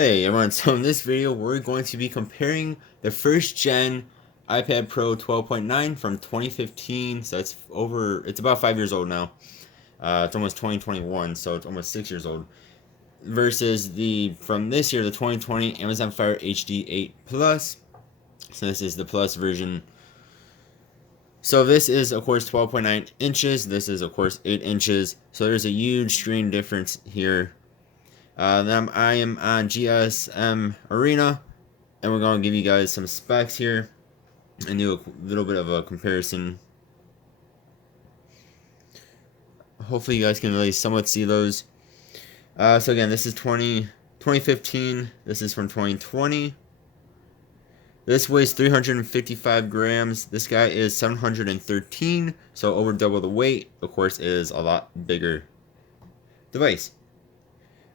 Hey everyone, so in this video we're going to be comparing the first gen iPad Pro 12.9 from 2015, so it's about 5 years old now. It's almost 2021, so it's almost 6 years old, versus from this year, the 2020 Amazon Fire HD8 Plus. So this is the Plus version. So this is of course 12.9 inches, this is of course 8 inches, so there's a huge screen difference here. Then I am on GSM Arena, and we're going to give you guys some specs here and do a little bit of a comparison. Hopefully you guys can really somewhat see those. So again, this is 2015. This is from 2020. This weighs 355 grams. This guy is 713, so over double the weight. Of course, is a lot bigger device.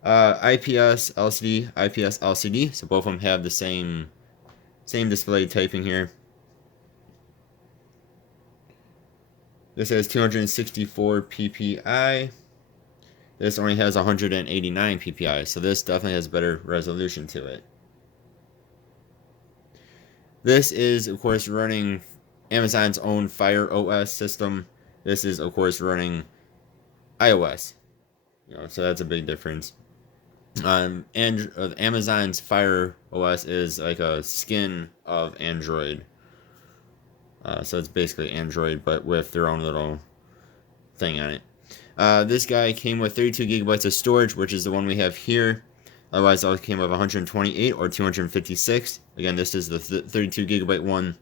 IPS LCD, IPS LCD. So both of them have the same display typing here. This has 264 ppi. This only has 189 ppi, so this definitely has better resolution to it. This is, of course, running Amazon's own Fire OS system. This is, of course, running iOS. So that's a big difference. And Amazon's Fire OS is like a skin of Android. So it's basically Android, but with their own little thing on it. This guy came with 32 gigabytes of storage, which is the one we have here. Otherwise, it came with 128 or 256. Again, this is the 32 gigabyte one.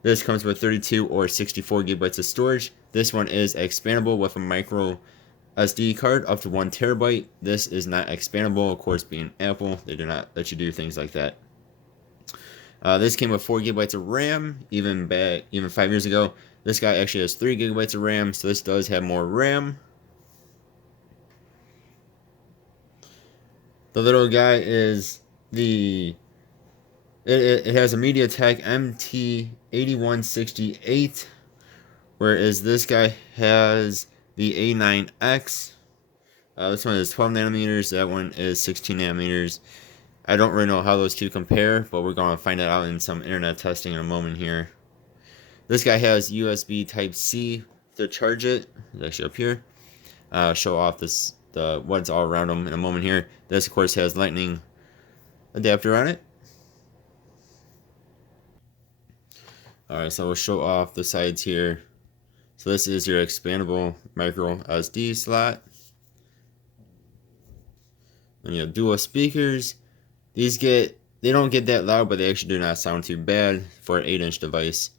This comes with 32 or 64 gigabytes of storage. This one is expandable with a micro SD card up to 1 terabyte. This is not expandable, of course, being Apple. They do not let you do things like that. This came with 4 gigabytes of RAM, even 5 years ago. This guy actually has 3 gigabytes of RAM, so this does have more RAM. The little guy is it has a MediaTek MT8168, whereas this guy has the A9X. This one is 12 nanometers, that one is 16 nanometers. I don't really know how those two compare, but we're going to find that out in some internet testing in a moment here. This guy has USB Type-C to charge it. It's actually up here. Show off what's all around them in a moment here. This, of course, has Lightning adapter on it. Alright, so we'll show off the sides here. So this is your expandable micro SD slot. And you have dual speakers. They don't get that loud, but they actually do not sound too bad for an 8-inch device.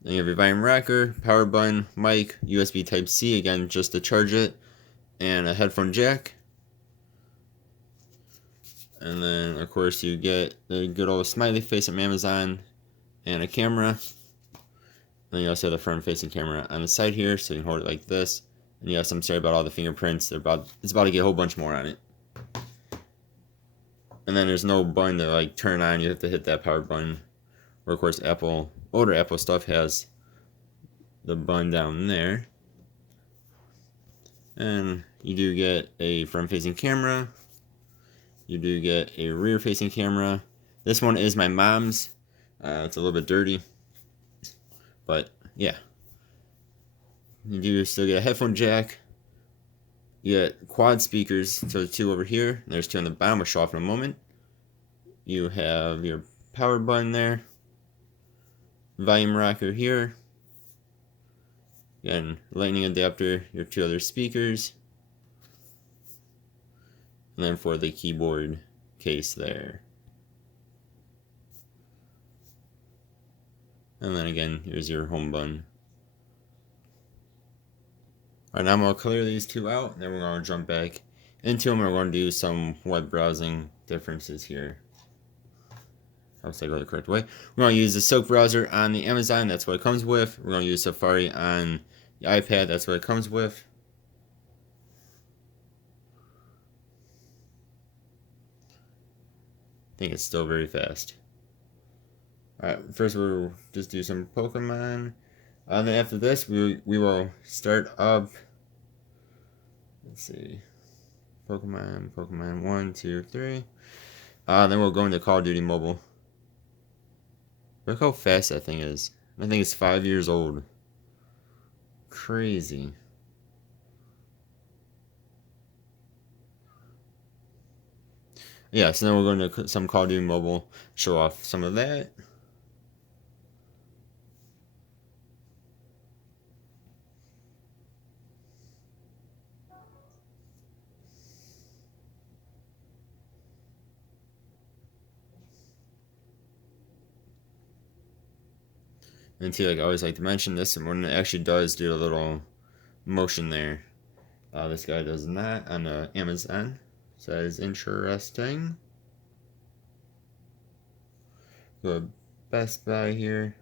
Then you have your volume rocker, power button, mic, USB Type-C, again, just to charge it, and a headphone jack. And then, of course, you get the good old smiley face from Amazon and a camera. Then you also have the front-facing camera on the side here, so you can hold it like this. And yes, I'm sorry about all the fingerprints. It's about to get a whole bunch more on it. And then there's no button to like turn on. You have to hit that power button. Or of course, older Apple stuff has the button down there. And you do get a front-facing camera. You do get a rear-facing camera. This one is my mom's. It's a little bit dirty. But, yeah. You do still get a headphone jack. You get quad speakers, so 2 over here. There's 2 on the bottom, we'll show off in a moment. You have your power button there. Volume rocker here. Again, lightning adapter, your 2 other speakers. And then for the keyboard case there. And then again, here's your home button. Alright, now I'm going to clear these 2 out, and then we're going to jump back into them, and we're going to do some web browsing differences here. I'll say go the correct way. We're going to use the Silk browser on the Amazon, that's what it comes with. We're going to use Safari on the iPad, that's what it comes with. I think it's still very fast. Alright, first we'll just do some Pokemon. Then after this, we will start up. Let's see. Pokemon 1, 2, 3. Then we'll go into Call of Duty Mobile. Look how fast that thing is. I think it's 5 years old. Crazy. Yeah, so then we're going to some Call of Duty Mobile, show off some of that. And too, like I always like to mention this one, it actually does do a little motion there. This guy does not on Amazon, so that is interesting. Go to Best Buy here.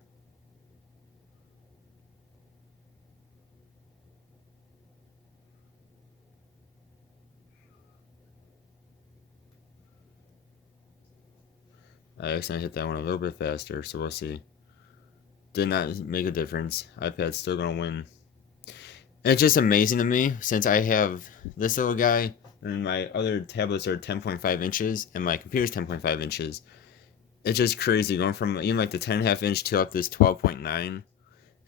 I accidentally hit that one a little bit faster, so we'll see. Did not make a difference. iPad's still gonna win. And it's just amazing to me since I have this little guy and my other tablets are 10.5 inches and my computer's 10.5 inches. It's just crazy going from even like the 10.5 inch to up this 12.9.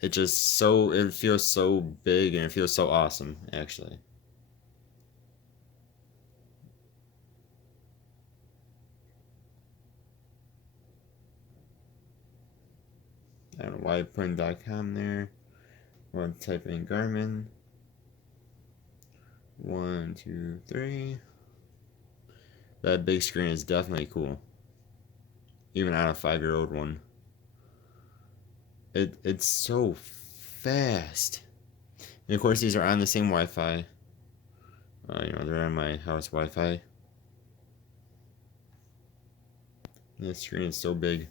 It feels so big and it feels so awesome actually. I don't know why I put .com there. I want to type in Garmin. 1, 2, 3. That big screen is definitely cool. Even on a 5-year-old one. It's so fast. And of course these are on the same Wi-Fi. They're on my house Wi-Fi. The screen is so big.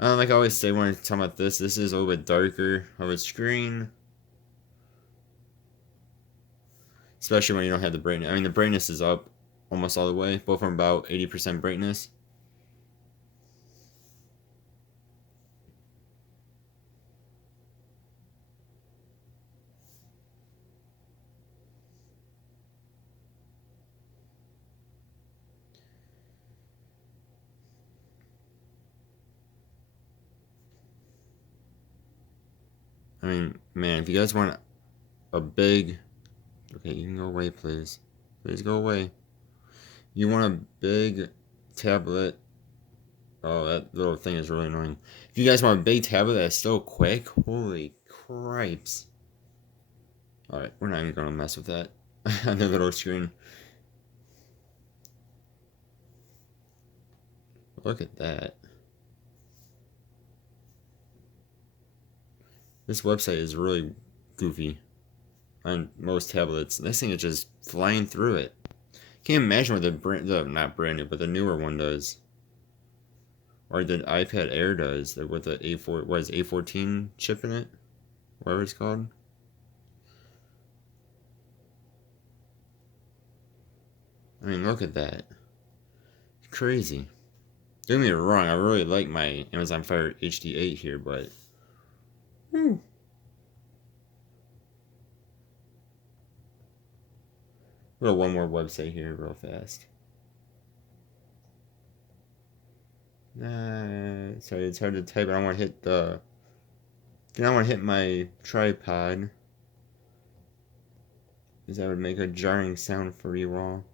Like I always say when I talk about this is a little bit darker of a screen. Especially when you don't have the brightness. I mean, the brightness is up almost all the way. Both are about 80% brightness. I mean, man, if you guys want a big... Okay, you can go away, please. Please go away. You want a big tablet. Oh, that little thing is really annoying. If you guys want a big tablet that's still quick, holy cripes. Alright, we're not even going to mess with that on the little screen. Look at that. This website is really goofy on most tablets. This thing is just flying through it. Can't imagine what not brand new, but the newer one does. Or the iPad Air does, with the A4, what is A14 chip in it? Whatever it's called. I mean, look at that. It's crazy. Don't get me wrong, I really like my Amazon Fire HD8 here, but... We'll one more website here real fast. Sorry, it's hard to type. I don't want to hit the... I don't want to hit my tripod, because that would make a jarring sound for you all.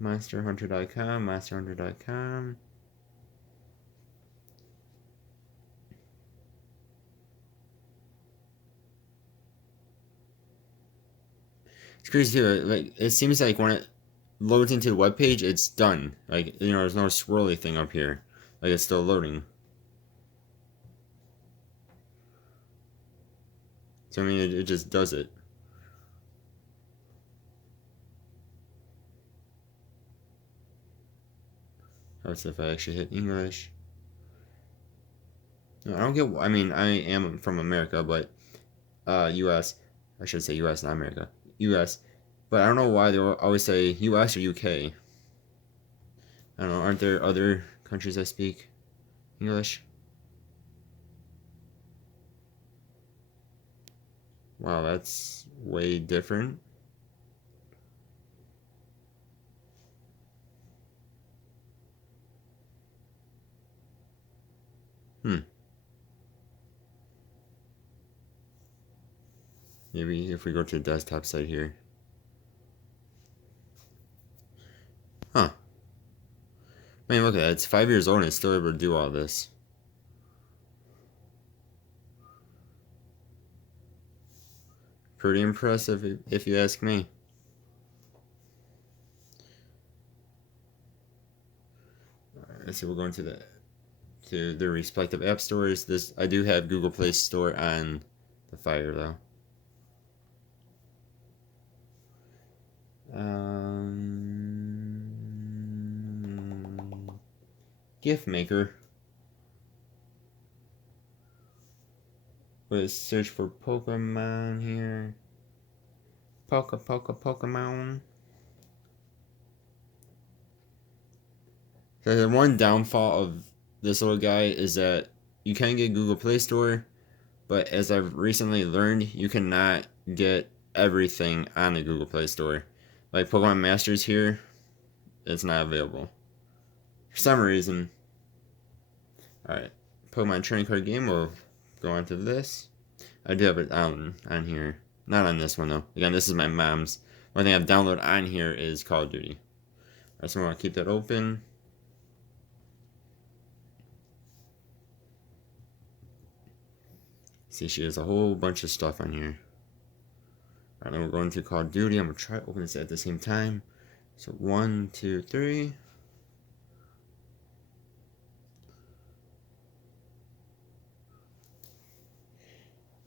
Monsterhunter.com, monsterhunter.com. It's crazy too. Like it seems like when it loads into the web page, it's done. Like there's no swirly thing up here. Like it's still loading. So I mean, it just does it. That's if I actually hit English. No, I don't get. I mean, I am from America, but U.S. I should say U.S. not America. U.S. But I don't know why they always say U.S. or U.K. I don't know. Aren't there other countries that speak English? Wow, that's way different. Maybe if we go to the desktop site here. Huh. Man, look at that. It's 5 years old and it's still able to do all this. Pretty impressive, if you ask me. Alright, so we're going to the respective app stores. I do have Google Play Store on the Fire though. Gift Maker. Let's search for Pokemon here. Pokemon. So the one downfall of this little guy is that you can get Google Play Store, but as I've recently learned, you cannot get everything on the Google Play Store. Like Pokemon Masters here, it's not available. For some reason. Alright, Pokemon Trading Card Game, we'll go on to this. I do have it on here. Not on this one though. Again, this is my mom's. The only thing I've downloaded on here is Call of Duty. Alright, so I want to keep that open. See, she has a whole bunch of stuff on here. Alright, then we're going to Call of Duty. I'm going to try to open this at the same time. So 1, 2, 3.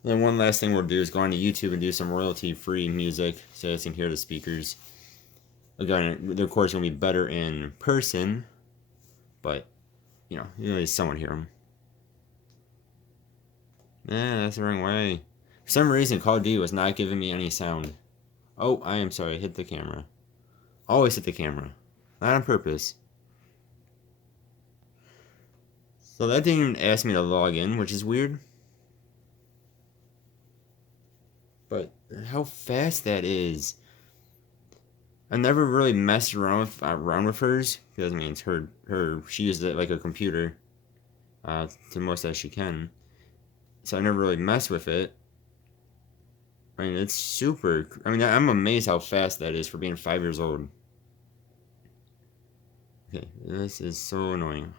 Then one last thing we'll do is go on to YouTube and do some royalty-free music so you guys can hear the speakers. Again, the chords will be better in person, but, you know, someone hear them. That's the wrong way. For some reason, Call of Duty was not giving me any sound. Oh, I am sorry, I hit the camera. Always hit the camera. Not on purpose. So that didn't even ask me to log in, which is weird. But how fast that is. I never really messed around with hers, because I mean it's her she uses it like a computer to most as she can. So I never really messed with it. I mean it's super. I mean I'm amazed how fast that is for being 5 years old. Okay, this is so annoying.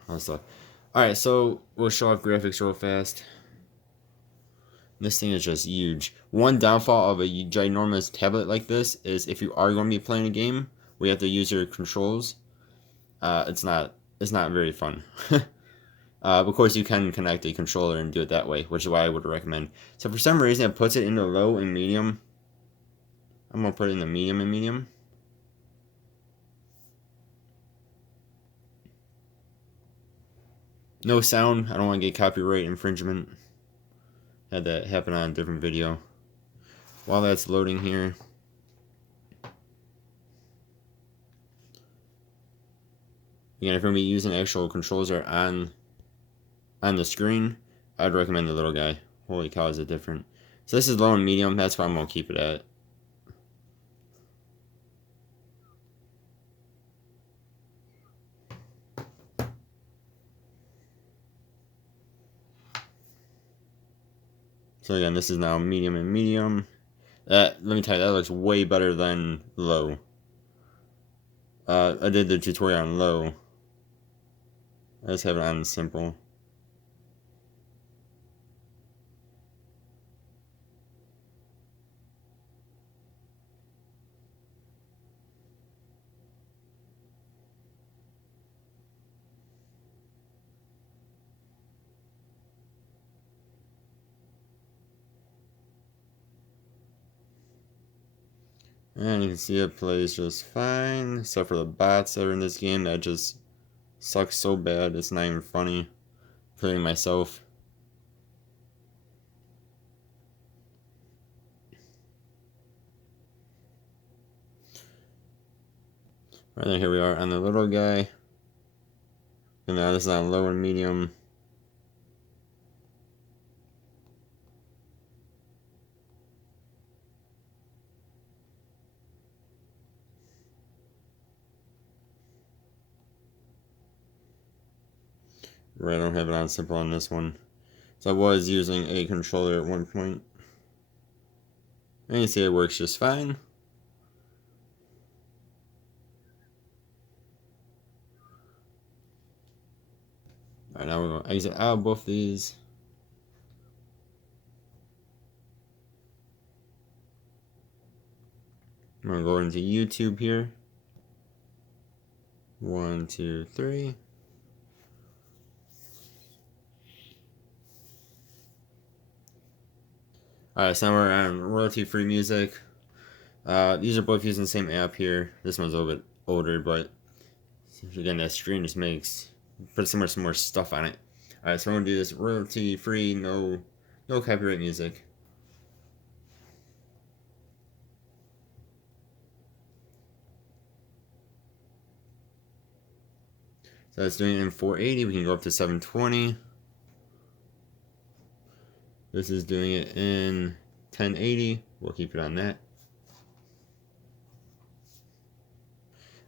Alright, so we'll show off graphics real fast. This thing is just huge. One downfall of a ginormous tablet like this is if you are going to be playing a game where you have to use your controls, it's not very fun. Of course, you can connect a controller and do it that way, which is why I would recommend. So for some reason, it puts it into low and medium. I'm going to put it in the medium and medium. No sound. I don't want to get copyright infringement. Had that happen on a different video. While that's loading here. Again, if you're going to be using actual controls that are on the screen, I'd recommend the little guy. Holy cow, is it different. So this is low and medium. That's why I'm going to keep it at. So again, this is now medium and medium. Let me tell you, that looks way better than low. I did the tutorial on low. I just have it on simple. And you can see it plays just fine, except for the bots that are in this game that just suck so bad it's not even funny, including myself. Right then, here we are on the little guy. And now this is on low and medium. Right, I don't have it on simple on this one. So I was using a controller at one point. And you see it works just fine. Alright, now we're going to exit out both these. I'm going to go into YouTube here. 1, 2, 3. Alright, so now we're on royalty-free music. These are both using the same app here. This one's a little bit older, but again, that screen just puts some more stuff on it. Alright, so I'm gonna do this royalty-free, no copyright music. So that's doing it in 480. We can go up to 720. This is doing it in 1080. We'll keep it on that.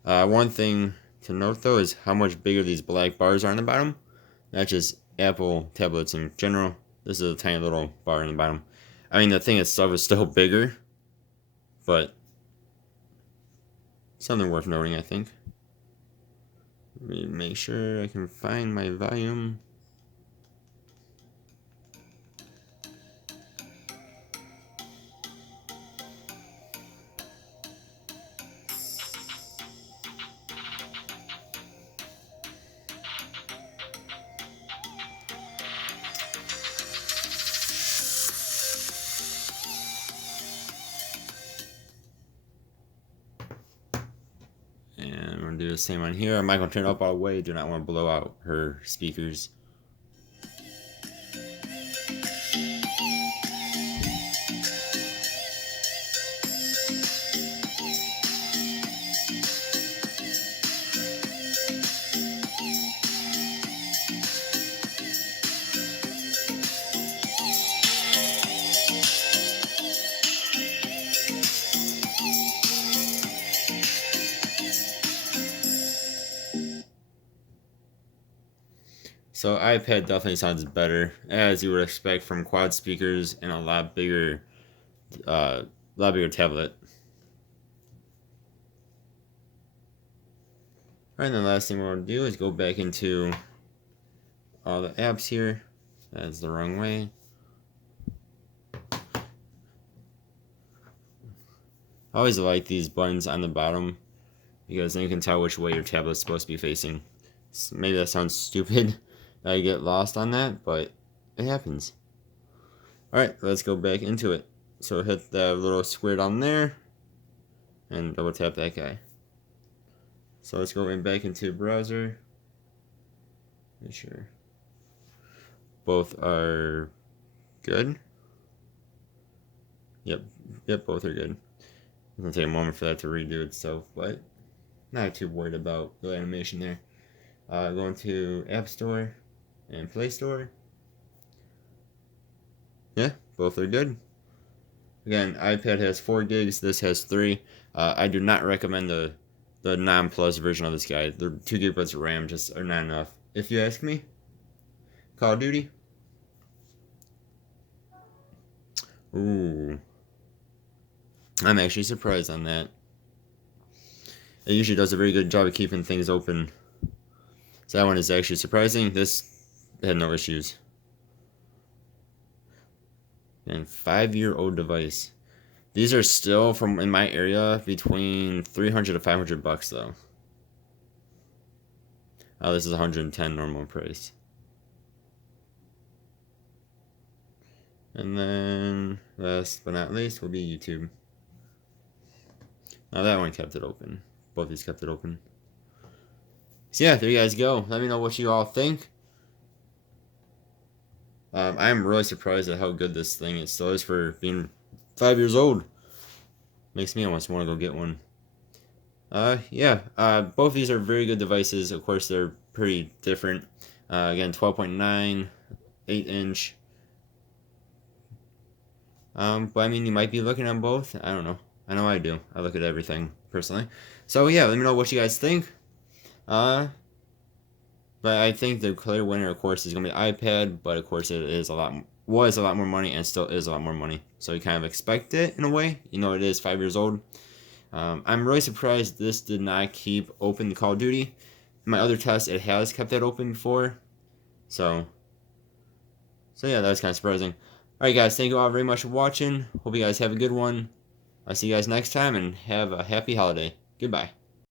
One thing to note though is how much bigger these black bars are on the bottom. That's just Apple tablets in general. This is a tiny little bar on the bottom. I mean, the thing itself is still bigger, but something worth noting, I think. Let me make sure I can find my volume. And I'm going to do the same on here. I'm not going to turn it up all the way. Do not want to blow out her speakers. So iPad definitely sounds better, as you would expect from quad speakers and a lot bigger tablet. Alright, and the last thing we're going to do is go back into all the apps here. That's the wrong way. I always like these buttons on the bottom because then you can tell which way your tablet's supposed to be facing. Maybe that sounds stupid. I get lost on that, but it happens. Alright, let's go back into it. So hit the little square down there and double tap that guy. So let's go back into browser. Make sure both are good. Yep, both are good. It's gonna take a moment for that to redo itself, but not too worried about the animation there. Going to App Store and Play Store. Yeah, both are good. Again, iPad has 4 gigs, this has 3. I do not recommend the non-plus version of this guy. The 2 gigabytes of RAM just are not enough. If you ask me, Call of Duty. Ooh. I'm actually surprised on that. It usually does a very good job of keeping things open. So that one is actually surprising. This had no issues. And 5-year-old device. These are still, from in my area, between $300 to $500 though. Oh, this is $110 normal price. And then, last but not least, will be YouTube. Now that one kept it open. Both these kept it open. So yeah, there you guys go. Let me know what you all think. I'm really surprised at how good this thing is still is for being 5 years old. Makes me almost want to go get one. Yeah, both these are very good devices. Of course, they're pretty different. Again, 12.9, 8-inch. But I mean, you might be looking at both. I don't know. I know I do. I look at everything, personally. So yeah, let me know what you guys think. Yeah, But I think the clear winner, of course, is going to be iPad. But of course, it is was a lot more money and still is a lot more money. So you kind of expect it in a way. You know, it is 5 years old. I'm really surprised this did not keep open the Call of Duty. In my other tests, it has kept that open before. So yeah, that was kind of surprising. Alright guys, thank you all very much for watching. Hope you guys have a good one. I'll see you guys next time and have a happy holiday. Goodbye.